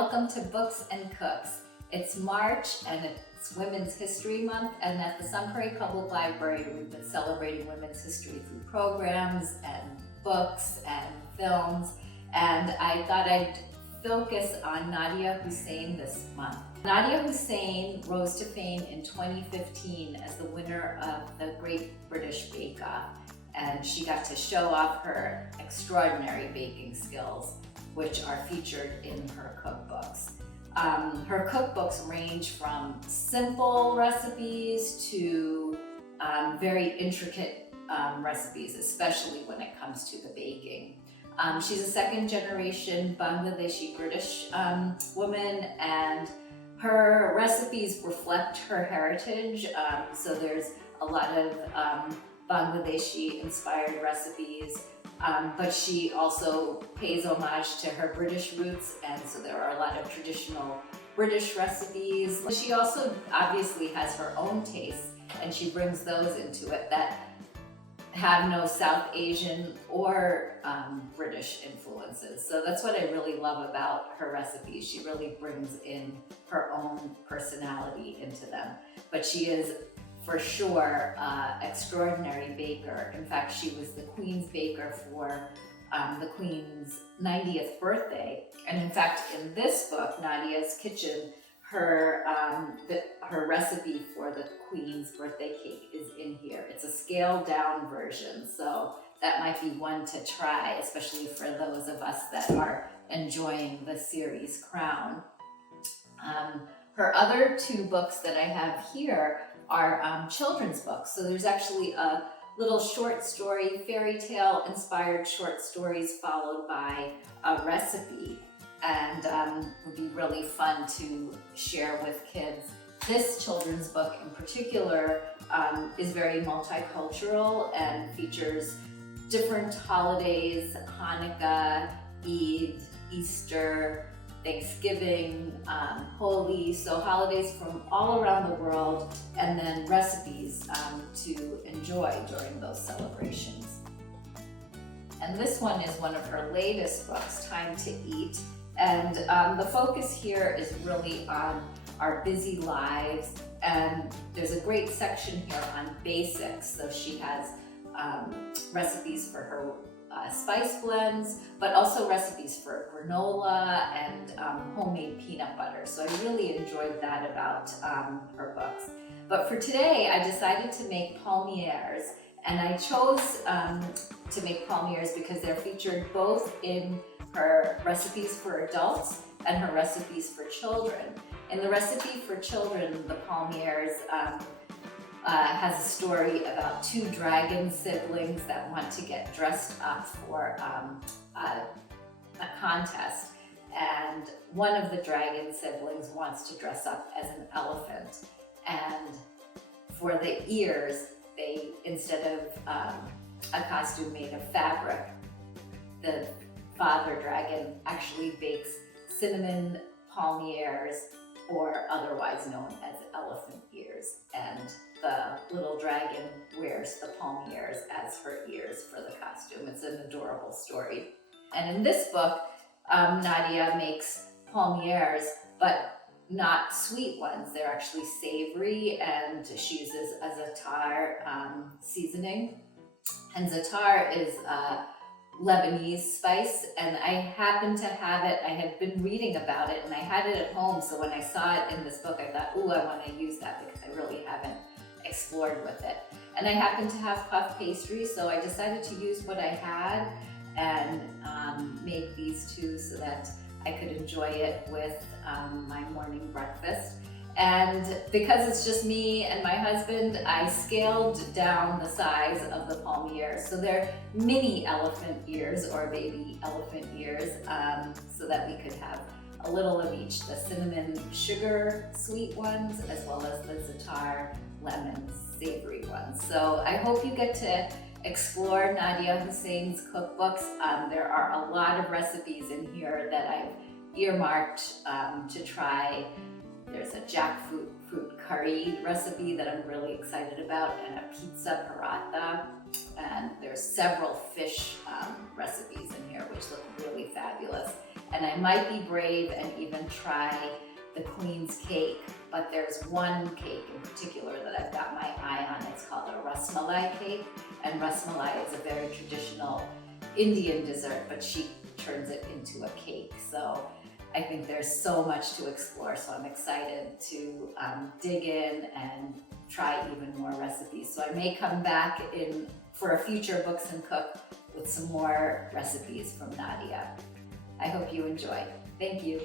welcome to Books and Cooks. It's March and it's Women's History Month, and at the Prairie Public Library we've been celebrating women's history through programs and books and films, and I thought I'd focus on Nadiya Hussain this month. Nadiya Hussain rose to fame in 2015 as the winner of the Great British Bakeoff, and she got to show off her extraordinary baking skills, which are featured in her cookbooks. Her cookbooks range from simple recipes to very intricate recipes, especially when it comes to the baking. She's a second-generation Bangladeshi British woman, and her recipes reflect her heritage. So there's a lot of Bangladeshi-inspired recipes, but she also pays homage to her British roots, and so there are a lot of traditional British recipes. She also obviously has her own tastes, and she brings those into it that have no South Asian or British influences. So that's what I really love about her recipes. She really brings in her own personality into them. But she is, for sure, extraordinary baker. In fact, she was the Queen's baker for the Queen's 90th birthday. And in fact, in this book, Nadiya's Kitchen, her recipe for the Queen's birthday cake is in here. It's a scaled down version, so that might be one to try, especially for those of us that are enjoying the series Crown. Her other two books that I have here are children's books. So there's actually a little short story, fairy tale inspired short stories followed by a recipe, and would be really fun to share with kids. This children's book in particular is very multicultural and features different holidays: Hanukkah, Eid, Easter, Thanksgiving, Holi, so holidays from all around the world, and then recipes to enjoy during those celebrations. And this one is one of her latest books, Time to Eat, and the focus here is really on our busy lives, and there's a great section here on basics. So she has recipes for her spice blends, but also recipes for granola and homemade peanut butter. So I really enjoyed that about her books. But for today, I decided to make Palmiers, and I chose to make Palmiers because they're featured both in her recipes for adults and her recipes for children. In the recipe for children, the Palmiers has a story about two dragon siblings that want to get dressed up for a contest. And one of the dragon siblings wants to dress up as an elephant. And for the ears, they, instead of a costume made of fabric, the father dragon actually bakes cinnamon palmiers, or otherwise known as elephant ears. And the little dragon wears the palmiers as her ears for the costume. It's an adorable story. And in this book, Nadiya makes palmiers, but not sweet ones. They're actually savory, and she uses a za'atar seasoning. And za'atar is Lebanese spice, and I happened to have it. I had been reading about it and I had it at home, so when I saw it in this book, I thought, ooh, I want to use that because I really haven't explored with it. And I happened to have puff pastry, so I decided to use what I had and make these two so that I could enjoy it with my morning breakfast. And because it's just me and my husband, I scaled down the size of the palmiers. So they're mini elephant ears or baby elephant ears, so that we could have a little of each, the cinnamon sugar sweet ones, as well as the za'atar lemon savory ones. So I hope you get to explore Nadiya Hussain's cookbooks. There are a lot of recipes in here that I've earmarked to try. There's a jackfruit curry recipe that I'm really excited about, and a pizza paratha. And there's several fish recipes in here which look really fabulous. And and I might be brave and even try the Queen's cake, but there's one cake in particular that I've got my eye on. It's called a ras malai cake, and ras malai is a very traditional Indian dessert, but she turns it into a cake. So I think there's so much to explore, so I'm excited to dig in and try even more recipes. So I may come back in for a future Books and Cook with some more recipes from Nadiya. I hope you enjoy. Thank you.